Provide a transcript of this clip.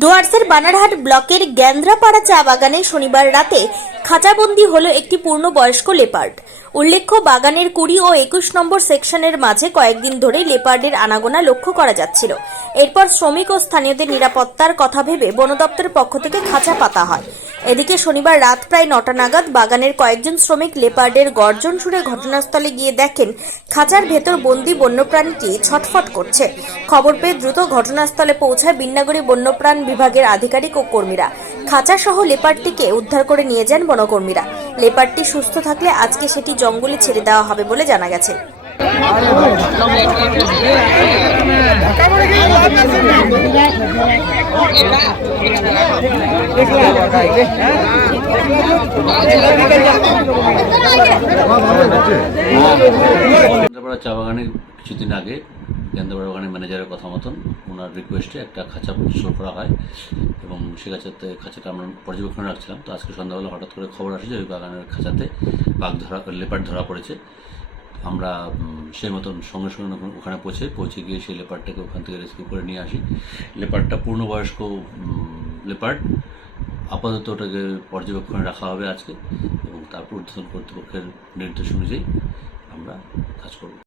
ডুয়ার্সের বানারহাট ব্লকের গ্যান্দ্রাপাড়া চা বাগানে শনিবার রাতে খাঁচাবন্দি হলো একটি পূর্ণবয়স্ক লেপার্ড। উল্লেখ্য, বাগানের কুড়ি ও একুশ নম্বর সেকশনের মাঝে কয়েকদিন ধরে লেপার্ডের আনাগোনা লক্ষ্য করা যাচ্ছিল। এরপর শ্রমিক ও স্থানীয়দের নিরাপত্তার কথা ভেবে বন দপ্তরের পক্ষ থেকে খাঁচা পাতা হয়। এদিকে শনিবার রাত প্রায় নটা নাগাদ বাগানের কয়েকজন শ্রমিক লেপার্ডের গর্জন শুনে ঘটনাস্থলে গিয়ে দেখেন, খাঁচার ভেতর বন্দি বন্যপ্রাণীটি ছটফট করছে। খবর পেয়ে দ্রুত ঘটনাস্থলে পৌঁছায় বিন্নাগরী বন্যপ্রাণ বিভাগের আধিকারিক ও কর্মীরা। খাঁচা সহ লেপারটিকে উদ্ধার করে নিয়ে যান বনকর্মীরা। লেপারটি সুস্থ থাকলে আজকে সেটি জঙ্গলে ছেড়ে দেওয়া হবে বলে জানা গেছে। চা বাগানে কিছুদিন আগে কেন্দ্রপাড়া বাগানের ম্যানেজারের কথা মতন ওনার রিকোয়েস্টে একটা খাঁচা পরিষ্কার করা হয় এবং সে খাঁচাতে, খাঁচাটা আমরা পর্যবেক্ষণে রাখছিলাম। তো আজকে সন্ধ্যাবেলা হঠাৎ করে খবর আসে যে ওই বাগানের খাঁচাতে বাঘ ধরা লেপার্ড ধরা পড়েছে। আমরা সেই মতন সঙ্গে সঙ্গে ওখানে- পৌঁছে পৌঁছে গিয়ে সেই লেপারটাকে ওখান থেকে রেস্কিউ করে নিয়ে আসি। লেপারটা পূর্ণবয়স্ক লেপার্ড আপাতত ওটাকে পর্যবেক্ষণে রাখা হবে আজকে এবং তারপর উদ্বোধন কর্তৃপক্ষের নির্দেশ অনুযায়ী আমরা কাজ করব।